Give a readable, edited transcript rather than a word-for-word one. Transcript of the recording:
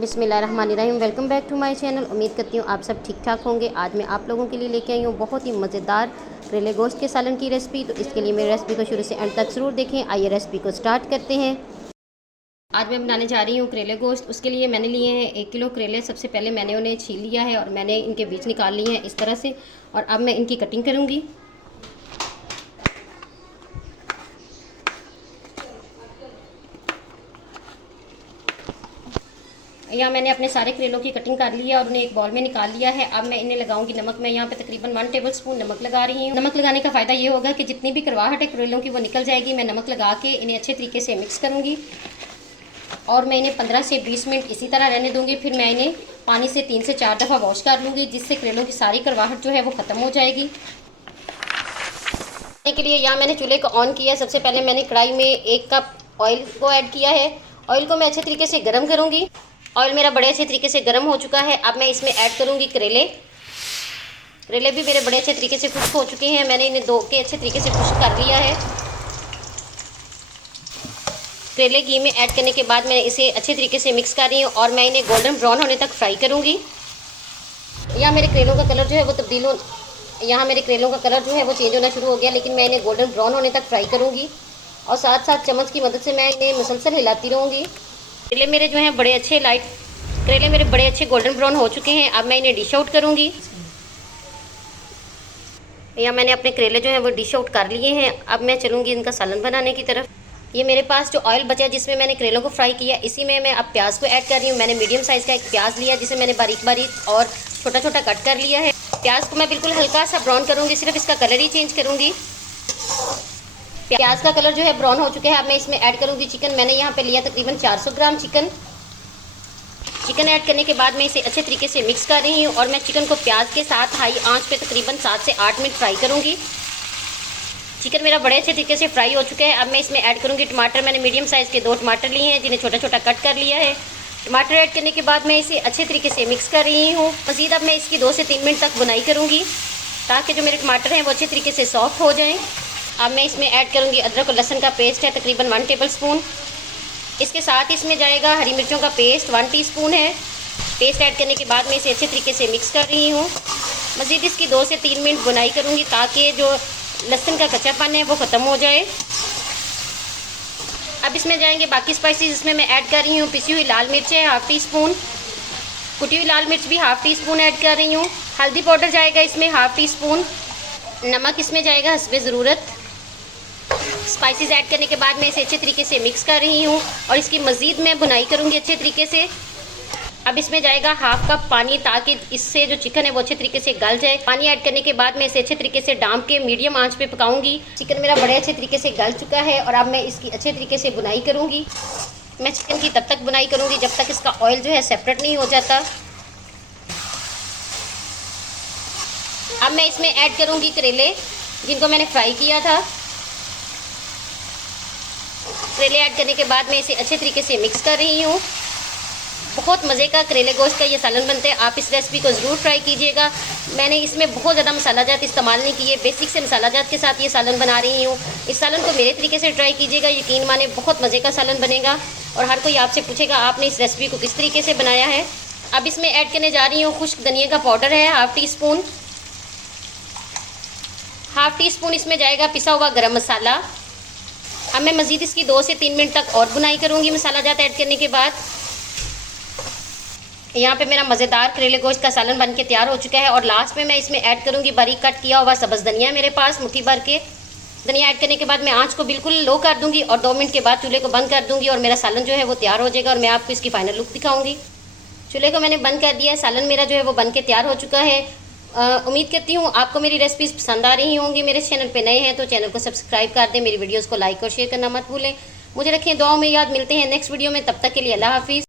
बिस्मिल्लाहिर्रहमानिर्रहीम। Welcome back to my channel. उम्मीद करती हूँ आप सब ठीक ठाक होंगे। आज मैं आप लोगों के लिए लेके आई हूँ बहुत ही मज़ेदार करेले गोश्त के सालन की रेसिपी। तो इसके लिए मेरी रेसिपी को शुरू से एंड तक ज़रूर देखें। आइए रेसिपी को स्टार्ट करते हैं। आज मैं बनाने जा रही हूँ करेले गोश्त। उसके लिए मैंने लिए हैं 1 किलो करेले। सबसे पहले मैंने उन्हें छील लिया है और मैंने इनके बीज निकाल लिए हैं इस तरह से। और अब मैं इनकी कटिंग करूँगी। यहाँ मैंने अपने सारे करेलों की कटिंग कर ली है और उन्हें एक बॉल में निकाल लिया है। अब मैं इन्हें लगाऊंगी नमक। मैं यहाँ पे तकरीबन 1 टेबलस्पून नमक लगा रही हूँ। नमक लगाने का फ़ायदा ये होगा कि जितनी भी करवाहट है करेलों की वो निकल जाएगी। मैं नमक लगा के इन्हें अच्छे तरीके से मिक्स करूँगी और मैं इन्हें 15 से 20 मिनट इसी तरह रहने दूँगी। फिर मैं इन्हें पानी से 3 से 4 दफ़ा वॉश कर लूँगी, जिससे करेलों की सारी करवाहट जो है वो ख़त्म हो जाएगी। के लिए यहाँ मैंने चूल्हे को ऑन किया है। सबसे पहले मैंने कढ़ाई में 1 कप ऑयल को ऐड किया है। ऑयल को मैं अच्छे तरीके से गर्म करूँगी। ऑयल मेरा बड़े अच्छे तरीके से गर्म हो चुका है। अब मैं इसमें ऐड करूँगी करेले। करेले भी मेरे बड़े अच्छे तरीके से खुश्क हो चुके हैं। मैंने इन्हें धो के अच्छे तरीके से खुश्क कर लिया है। करेले घी में ऐड करने के बाद मैं इसे अच्छे तरीके से मिक्स कर रही हूँ और मैं इन्हें गोल्डन ब्राउन होने तक फ्राई करूँगी। यहाँ मेरे करेलों का कलर जो है वो यहाँ मेरे करेलों का कलर जो है वो चेंज होना शुरू हो गया, लेकिन मैं इन्हें गोल्डन ब्राउन होने तक फ्राई करूँगी और साथ साथ चम्मच की मदद से मैं इन्हें मुसलसल हिलाती रहूँगी। करेले मेरे जो हैं करेले मेरे बड़े अच्छे गोल्डन ब्राउन हो चुके हैं। अब मैं इन्हें डिश आउट करूँगी। या मैंने अपने करेले जो हैं वो डिश आउट कर लिए हैं। अब मैं चलूँगी इनका सालन बनाने की तरफ। ये मेरे पास जो ऑयल बचा है जिसमें मैंने करेलों को फ्राई किया, इसी में मैं अब प्याज को ऐड कर रही हूँ। मैंने मीडियम साइज़ का एक प्याज लिया जिसे मैंने बारीक बारीक और छोटा छोटा कट कर लिया है। प्याज को मैं बिल्कुल हल्का सा ब्राउन करूँगी, सिर्फ इसका कलर ही चेंज करूँगी। प्याज का कलर जो है ब्राउन हो चुका है। अब मैं इसमें ऐड करूँगी चिकन। मैंने यहाँ पे लिया तकरीबन 400 ग्राम चिकन। चिकन ऐड करने के बाद मैं इसे अच्छे तरीके से मिक्स कर रही हूँ और मैं चिकन को प्याज के साथ हाई आंच पे तकरीबन 7 से 8 मिनट फ्राई करूँगी। चिकन मेरा बड़े अच्छे तरीके से फ्राई हो चुका है। अब मैं इसमें ऐड करूँगी टमाटर। मैंने मीडियम साइज़ के 2 टमाटर लिए हैं जिन्हें छोटा छोटा कट कर लिया है। टमाटर ऐड करने के बाद मैं इसे अच्छे तरीके से मिक्स कर रही हूँ। मज़ीद अब मैं इसकी 2 से 3 मिनट तक बुनाई करूँगी ताकि जो मेरे टमाटर हैं वो अच्छे तरीके से सॉफ्ट हो जाएँ। अब मैं इसमें ऐड करूँगी अदरक और लहसुन का पेस्ट है तकरीबन 1 टेबलस्पून। इसके साथ इसमें जाएगा हरी मिर्चों का पेस्ट 1 टीस्पून है। पेस्ट ऐड करने के बाद मैं इसे अच्छे तरीके से मिक्स कर रही हूँ। मज़ीद इसकी 2 से 3 मिनट बुनाई करूँगी ताकि जो लहसुन का कच्चापन है वो ख़त्म हो जाए। अब इसमें जाएंगे बाकी स्पाइसेस। इसमें मैं ऐड कर रही हूँ पिसी हुई लाल मिर्च है 1/2 टीस्पून। कुटी हुई लाल मिर्च भी 1/2 टीस्पून ऐड कर रही हूँ। हल्दी पाउडर जाएगा इसमें 1/2 टीस्पून। नमक इसमें जाएगा हस्बे ज़रूरत। स्पाइसेस ऐड करने के बाद मैं इसे अच्छे तरीके से मिक्स कर रही हूँ और इसकी मज़ीद मैं बुनाई करूँगी अच्छे तरीके से। अब इसमें जाएगा 1/2 कप पानी ताकि इससे जो चिकन है वो अच्छे तरीके से गल जाए। पानी ऐड करने के बाद मैं इसे अच्छे तरीके से डांप के मीडियम आंच पे पकाऊंगी। चिकन मेरा बड़े अच्छे तरीके से गल चुका है और अब मैं इसकी अच्छे तरीके से बुनाई करूँगी। मैं चिकन की तब तक बुनाई करूँगी जब तक इसका ऑयल जो है सेपरेट नहीं हो जाता। अब मैं इसमें ऐड करूँगी करेले जिनको मैंने फ्राई किया था। करेले ऐड करने के बाद मैं इसे अच्छे तरीके से मिक्स कर रही हूँ। बहुत मज़े का करेले गोश्त का ये सालन बनता है। आप इस रेसिपी को ज़रूर ट्राई कीजिएगा। मैंने इसमें बहुत ज़्यादा मसाला जात इस्तेमाल नहीं किए, बेसिक से मसाला जात के साथ ये सालन बना रही हूँ। इस सालन को मेरे तरीके से ट्राई कीजिएगा, यकीन माने बहुत मज़े का सालन बनेगा और हर कोई आपसे पूछेगा आपने इस रेसिपी को किस तरीके से बनाया है। अब इसमें ऐड करने जा रही हूँ खुश्क धनिया का पाउडर है 1/2 टीस्पून। 1/2 टीस्पून इसमें जाएगा पिसा हुआ गरम मसाला। अब मैं मज़ीद इसकी 2 से 3 मिनट तक और बुनाई करूँगी मसाला जात ऐड करने के बाद। यहाँ पे मेरा मज़ेदार करेले गोश्त का सालन बन के तैयार हो चुका है और लास्ट में मैं इसमें ऐड करूँगी बारीक कट किया हुआ सब्ज़ धनिया। मेरे पास मुट्ठी भर के धनिया ऐड करने के बाद मैं आंच को बिल्कुल लो कर दूँगी और 2 मिनट के बाद चूल्हे को बंद कर दूँगी और मेरा सालन जो है वो तैयार हो जाएगा और मैं आपको इसकी फ़ाइनल लुक दिखाऊँगी। चूल्हे को मैंने बंद कर दिया है। सालन मेरा जो है वो बन के तैयार हो चुका है। उम्मीद करती हूँ आपको मेरी रेसिपीज़ पसंद आ रही होंगी। मेरे चैनल पे नए हैं तो चैनल को सब्सक्राइब कर दें। मेरी वीडियोस को लाइक और शेयर करना मत भूलें। मुझे रखें दुआओं में याद। मिलते हैं नेक्स्ट वीडियो में, तब तक के लिए अल्लाह हाफिज़।